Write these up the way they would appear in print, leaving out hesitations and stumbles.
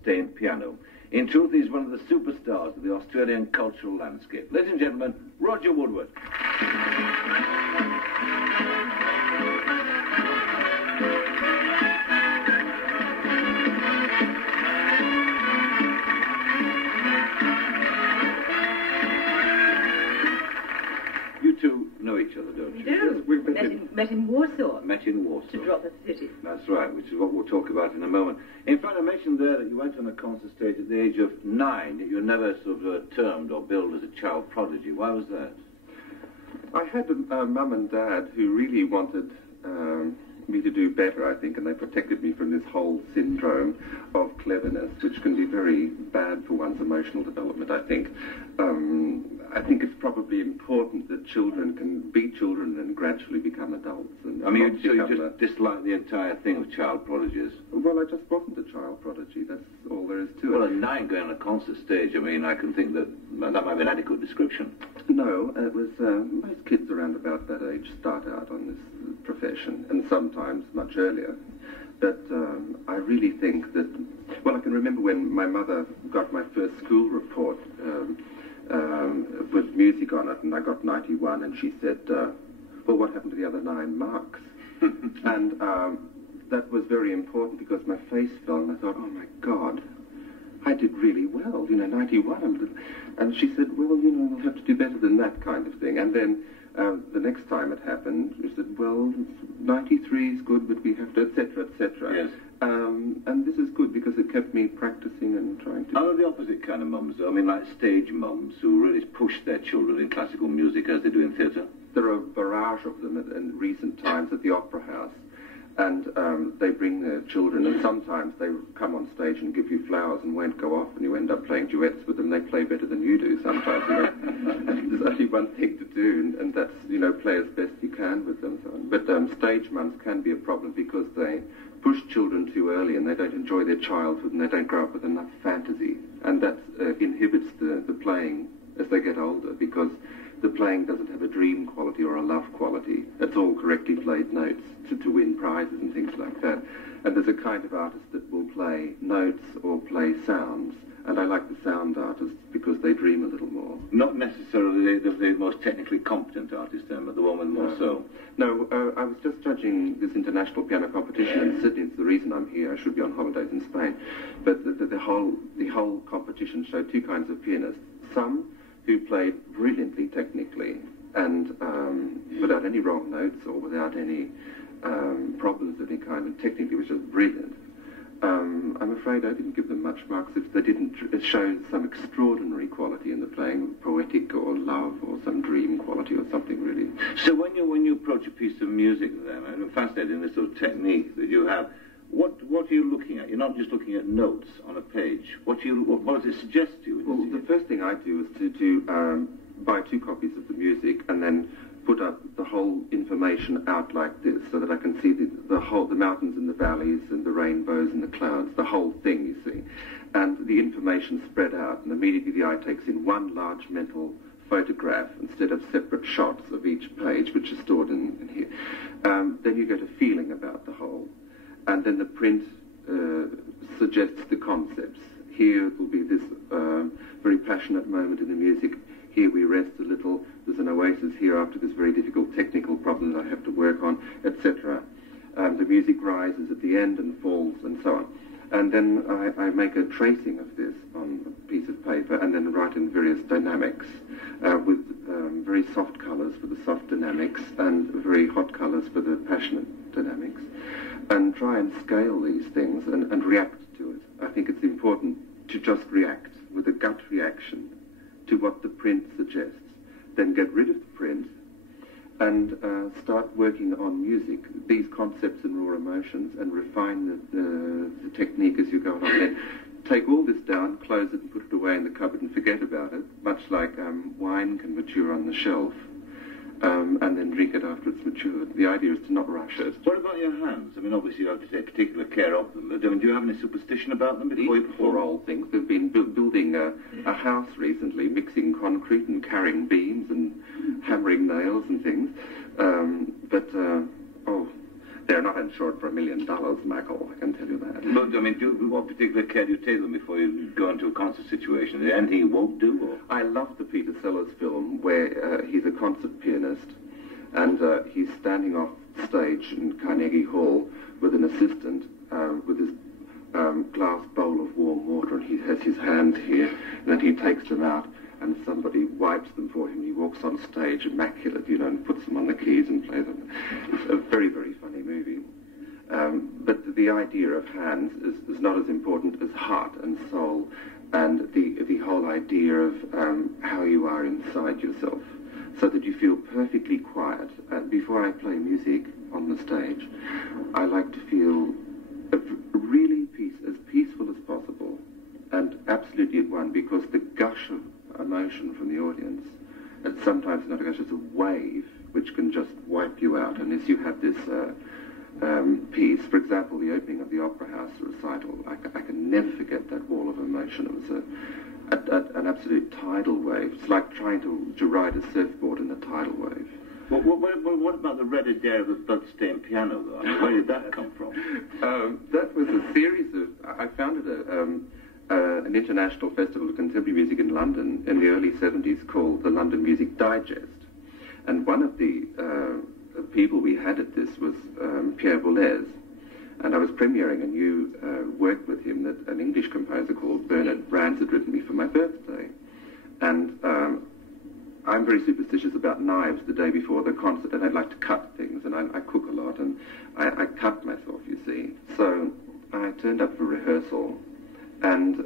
stained piano. In truth, he's one of the superstars of the Australian cultural landscape. Ladies and gentlemen, Roger Woodward. You two know each other, don't you? We do. Yes, we've met in Warsaw. Met in Warsaw. To drop at the city. That's right, which is what we'll talk about in a moment. In fact, I mentioned there that you went on a concert stage at the age of 9. You were never sort of termed or billed as a child prodigy. Why was that? I had a mum and dad who really wanted me to do better, I think, and they protected me from this whole syndrome of cleverness, which can be very bad for one's emotional development, I think. I think it's probably important that children can be children and gradually become adults. And I mean, so you just dislike the entire thing of child prodigies? Well, I just wasn't a child prodigy. That's all there is to it. Well, at 9 going on a concert stage, I mean, I can think that that might be an adequate description. No, it was most kids around about that age start out on this profession, and sometimes much earlier. But I really think that, well, I can remember when my mother got my first school report with music on it, and I got 91, and she said, well, what happened to the other 9 marks? And that was very important because my face fell, and I thought, oh my God, I did really well, 91. And she said, well, you'll have to do better than that kind of thing. And then the next time it happened, she said, well, 93 is good, but we have to, etc., etc. Yes. And this is good because it kept me practicing and trying to... Are the opposite kind of mums, though? I mean, like stage mums who really push their children in classical music as they do in theatre? There are a barrage of them in recent times at the Opera House. And they bring their children, and sometimes they come on stage and give you flowers and won't go off, and you end up playing duets with them. They play better than you do sometimes. There's only one thing to do, and that's, play as best you can with them. But stage mums can be a problem because they push children too early, and they don't enjoy their childhood, and they don't grow up with enough fantasy. And that inhibits the playing as they get older, because the playing doesn't have a dream quality or a love quality. It's all correctly played notes to win prizes and things like that. And there's a kind of artist that will play notes or play sounds. And I like the sound artists because they dream a little more. Not necessarily the most technically competent artist, then, but the one with more soul. No, I was just judging this international piano competition in Sydney. It's the reason I'm here. I should be on holidays in Spain. But the whole competition showed 2 kinds of pianists. Some who played brilliantly technically and without any wrong notes or without any problems of any kind, and technically was just brilliant. I'm afraid I didn't give them much marks if they didn't show some extraordinary quality in the playing, poetic or love or some dream quality or something really. So when you approach a piece of music then, I'm fascinated in this sort of technique that you have, what are you looking at? You're not just looking at notes on a page. What does it suggest to you? Well, the first thing I do is to buy 2 copies of the music and then put up the whole information out like this so that I can see the mountains and the valleys and the rainbows and the clouds, the whole thing, you see. And the information spread out, and immediately the eye takes in one large mental photograph instead of separate shots of each page, which is stored in here. Then you get a feeling about the whole. And then the print suggests the concepts. Here will be this very passionate moment in the music. Here we rest a little. There's an oasis here after this very difficult technical problem that I have to work on, etc. The music rises at the end and falls and so on. And then I make a tracing of this on a piece of paper and then write in various dynamics with very soft colours for the soft dynamics and very hot colours for the passionate dynamics, and try and scale these things and react to it. I think it's important to just react with a gut reaction to what the print suggests, then get rid of the print and start working on music, these concepts and raw emotions, and refine the technique as you go along. Then take all this down, close it and put it away in the cupboard and forget about it, much like wine can mature on the shelf, and then drink it after it's matured. The idea is to not rush it. What about your hands? I mean, obviously you have to take particular care of them. Do you have any superstition about them before you perform? For all things. They've been building a house recently, mixing concrete and carrying beams and hammering nails and things. They're not insured for $1 million, Michael, I can tell you that. But, I mean, what particular care do you take them before you go into a concert situation? Is there anything you won't do? Or? I love the Peter Sellers film where he's a concert pianist and he's standing off stage in Carnegie Hall with an assistant with his glass bowl of warm water, and he has his hands here, and then he takes them out and somebody wipes them for him. He walks on stage immaculate, you know, and puts them on the keys and plays them. It's a very, very funny movie. But the idea of hands is not as important as heart and soul, and the whole idea of how you are inside yourself, so that you feel perfectly quiet. Before I play music on the stage, I like to feel really as peaceful as possible, and absolutely at one, because the gush of emotion from the audience, it's sometimes not a gush, it's a wave which can just wipe you out. And as you have this piece, for example, the opening of the Opera House recital, I can never forget that wall of emotion. It was an absolute tidal wave. It's like trying to ride a surfboard in a tidal wave. Well, what about the Red Adair of the bloodstained piano, though? I mean, where did that come from? That was a series of... I founded an international festival of contemporary music in London in the early 70s called the London Music Digest. And one of the people we had at this was Pierre Boulez. And I was premiering a new work with him that an English composer called Bernard Brands had written me for my birthday. And I'm very superstitious about knives the day before the concert, and I'd like to cut things, and I cook a lot, and I cut myself, you see. So I turned up for rehearsal, and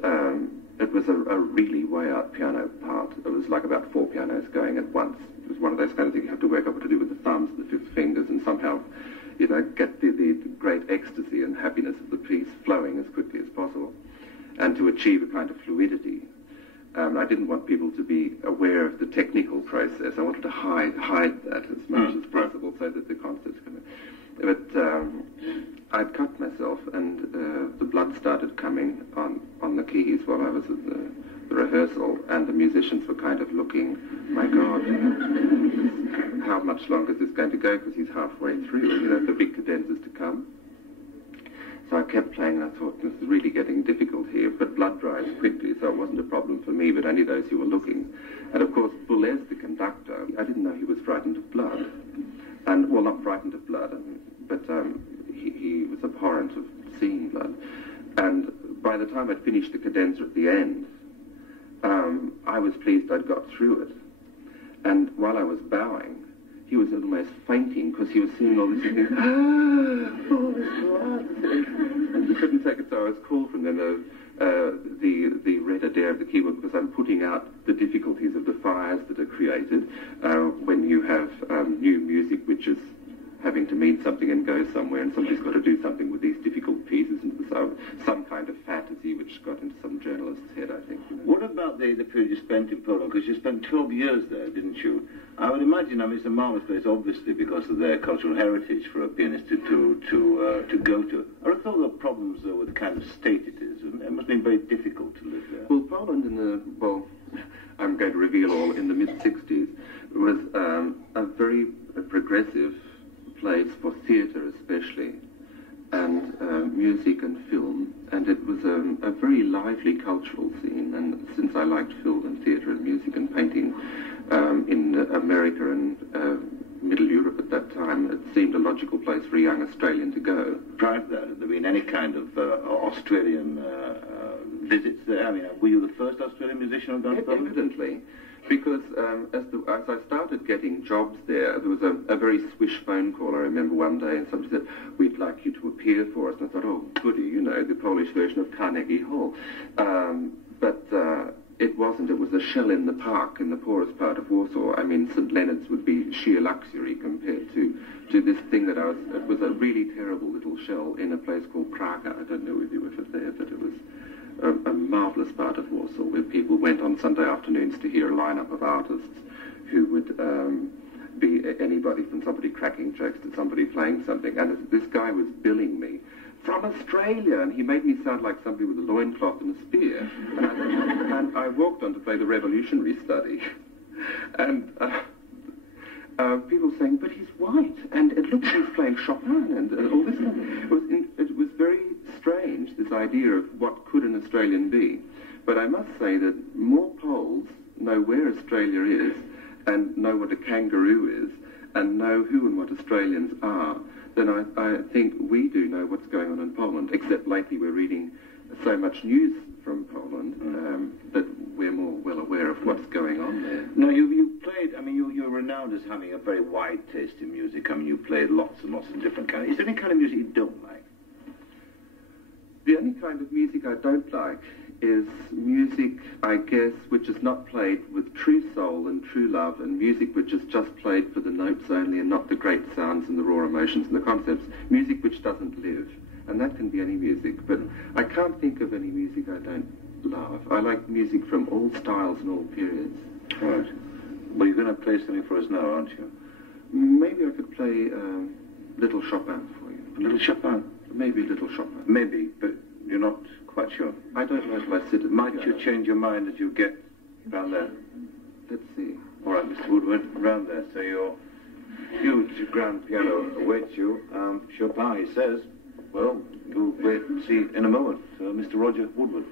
it was a really way out piano part. It was like about 4 pianos going at once. It was one of those kind of things you have to work out what to do with the thumbs, the 5th fingers, and somehow, you know, get the great ecstasy and happiness of the piece flowing as quickly as possible, and to achieve a kind of fluidity. I didn't want people to be aware of the technical process. I wanted to hide that as much as possible so that the concerts can... But I'd cut myself, and the blood started coming on the keys while I was at the rehearsal, and the musicians were kind of looking, my God, how much longer is this going to go, because he's halfway through, you know, the big cadenzas to come. So I kept playing, and I thought, this is really getting difficult here, but blood dries quickly, so it wasn't a problem for me, but only those who were looking. And of course, Boulez, the conductor, I didn't know he was frightened of blood. And, well, not frightened of blood, but he was abhorrent of seeing blood. And by the time I'd finished the cadenza at the end, I was pleased I'd got through it. And while I was bowing, he was almost fainting because he was seeing all this thing. Oh, this blood. And he couldn't take it, so I was called from them the Red Adair of the keyboard, because I'm putting out the difficulties of the fires that are created when you have new music which is having to mean something and go somewhere, and somebody's got to do something with these difficult pieces, and some kind of fantasy which got into some journalist's head, I think. You know. What about the period you spent in Poland? Because you spent 12 years there, didn't you? I would imagine, I mean, it's a marvellous place, obviously, because of their cultural heritage for a pianist to go to. I would have thought there were problems, though, with the kind of state it is, and it must have been very difficult to live there. Well, Poland I'm going to reveal all, in the mid-60s, was a very progressive place for theatre especially, and music and film, and it was a very lively cultural scene. And since I liked film and theatre and music and painting in America and Middle Europe at that time, it seemed a logical place for a young Australian to go. Prior to that, had there been any kind of Australian visits there? I mean, were you the first Australian musician who gone to Poland? Evidently. Because as I started getting jobs there was a very swish phone call, I remember one day, and somebody said, we'd like you to appear for us. And I thought, oh, goody, you know, the Polish version of Carnegie Hall. But it wasn't. It was a shell in the park in the poorest part of Warsaw. I mean, St. Leonard's would be sheer luxury compared to this thing that it was a really terrible little shell in a place called Praga. I don't know if you were there, but it was a marvellous part of Warsaw where people went on Sunday afternoons to hear a lineup of artists who would be anybody from somebody cracking jokes to somebody playing something. And this guy was billing me from Australia, and he made me sound like somebody with a loincloth and a spear. And I walked on to play the revolutionary study. And people saying, but he's white, and it looks like he's playing Chopin, and all this stuff. It was very strange, this idea of what could an Australian be. But I must say that more Poles know where Australia is, and know what a kangaroo is, and know who and what Australians are, than I think we do know what's going on in Poland, except lately we're reading so much news from Poland that we're more well aware of what's going on there. No, you played, I mean, you're renowned as having a very wide taste in music. I mean, you played lots and lots of different kinds. Is there any kind of music you don't like? The only kind of music I don't like is music, I guess, which is not played with true soul and true love, and music which is just played for the notes only and not the great sounds and the raw emotions and the concepts. Music which doesn't live. And that can be any music, but I can't think of any music I don't love. I like music from all styles and all periods. Right. Well, you're going to play something for us now, aren't you? Maybe I could play Little Chopin for you. A little Chopin? Maybe Little Chopin. Maybe, but you're not quite sure. I don't know if I sit at Might you change your mind as you get round there? Let's see. All right, Mr. Woodward, round there. So your huge grand piano awaits you. Chopin, he says. Well, you'll wait and see in a moment. Mr. Roger Woodward.